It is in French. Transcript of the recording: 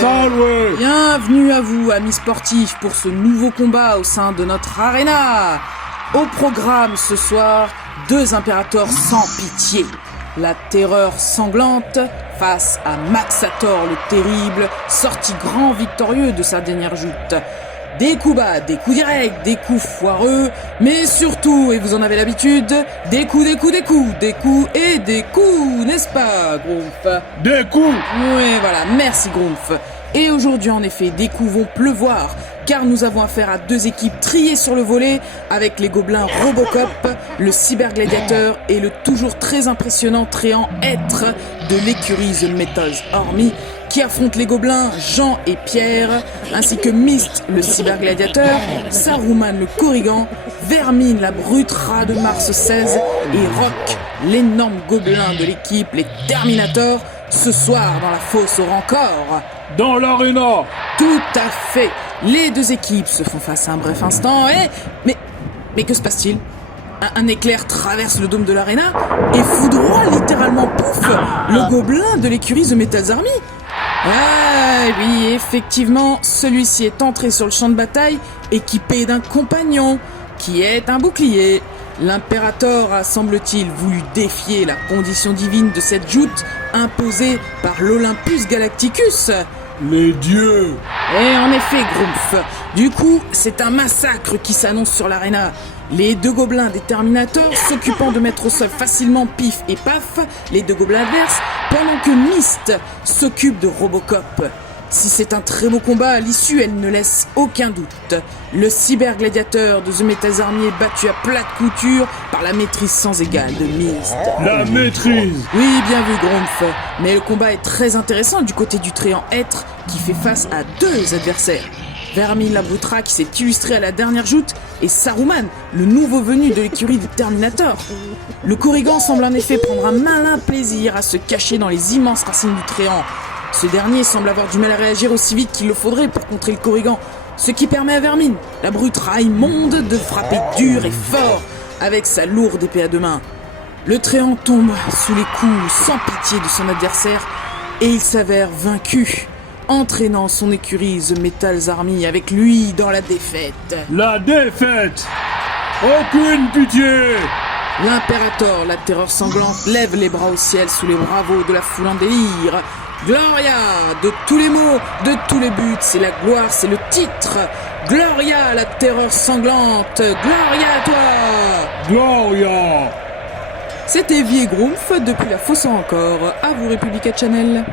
Salve! Bienvenue à vous, amis sportifs, pour ce nouveau combat au sein de notre arena. Au programme ce soir, deux impérateurs sans pitié. La terreur sanglante face à Maxator le terrible, sorti grand victorieux de sa dernière joute. Des coups bas, des coups directs, des coups foireux, mais surtout, et vous en avez l'habitude, des coups, n'est-ce pas, Grumpf? Des coups! Oui, voilà, merci Grumpf. Et aujourd'hui, en effet, des coups vont pleuvoir, car nous avons affaire à deux équipes triées sur le volet, avec les gobelins Robocop, le cybergladiateur et le toujours très impressionnant tréant être de l'écurie The Metals Army, qui affrontent les gobelins Jean et Pierre, ainsi que Myst, le cybergladiateur, Saruman, le Korrigan, Vermine, la brute rat de Mars 16, et Rock, l'énorme gobelin de l'équipe, les Terminators, ce soir dans la fosse au Rancor. Dans l'aréna! Tout à fait. Les deux équipes se font face à un bref instant et... Mais que se passe-t-il ? Un éclair traverse le dôme de l'aréna et foudroie littéralement, pouf, le gobelin de l'écurie The Metals Army. Ah oui, effectivement, celui-ci est entré sur le champ de bataille équipé d'un compagnon, qui est un bouclier. L'impérator a, semble-t-il, voulu défier la condition divine de cette joute imposée par l'Olympus Galacticus. Les dieux! Et en effet, Grumpf, du coup, c'est un massacre qui s'annonce sur l'aréna. Les deux gobelins des Terminators s'occupant de mettre au sol facilement Pif et Paf, les deux gobelins adverses, pendant que Myst s'occupe de Robocop. Si c'est un très beau combat, à l'issue, elle ne laisse aucun doute. Le cybergladiateur de The Metals Army est battu à plate couture par la maîtrise sans égale de Myst. La maîtrise! Oui, bien vu, Grumpf. Mais le combat est très intéressant du côté du tréant être qui fait face à deux adversaires. Vermine la brute rat qui s'est illustré à la dernière joute et Saruman, le nouveau venu de l'écurie des Terminators. Le Korrigan semble en effet prendre un malin plaisir à se cacher dans les immenses racines du tréant. Ce dernier semble avoir du mal à réagir aussi vite qu'il le faudrait pour contrer le Korrigan, ce qui permet à Vermine, la brute rat immonde, de frapper dur et fort avec sa lourde épée à deux mains. Le tréant tombe sous les coups sans pitié de son adversaire et il s'avère vaincu, entraînant son écurie The Metals Army avec lui dans la défaite. La défaite! Aucune pitié! L'impérator, la terreur sanglante, lève les bras au ciel sous les bravos de la foule en délire. Gloria, de tous les mots, de tous les buts, c'est la gloire, c'est le titre. Gloria, la terreur sanglante, Gloria à toi! Gloria! C'était Vie et Grumpf depuis la fosse au Rancor. À vous, Republica Channel.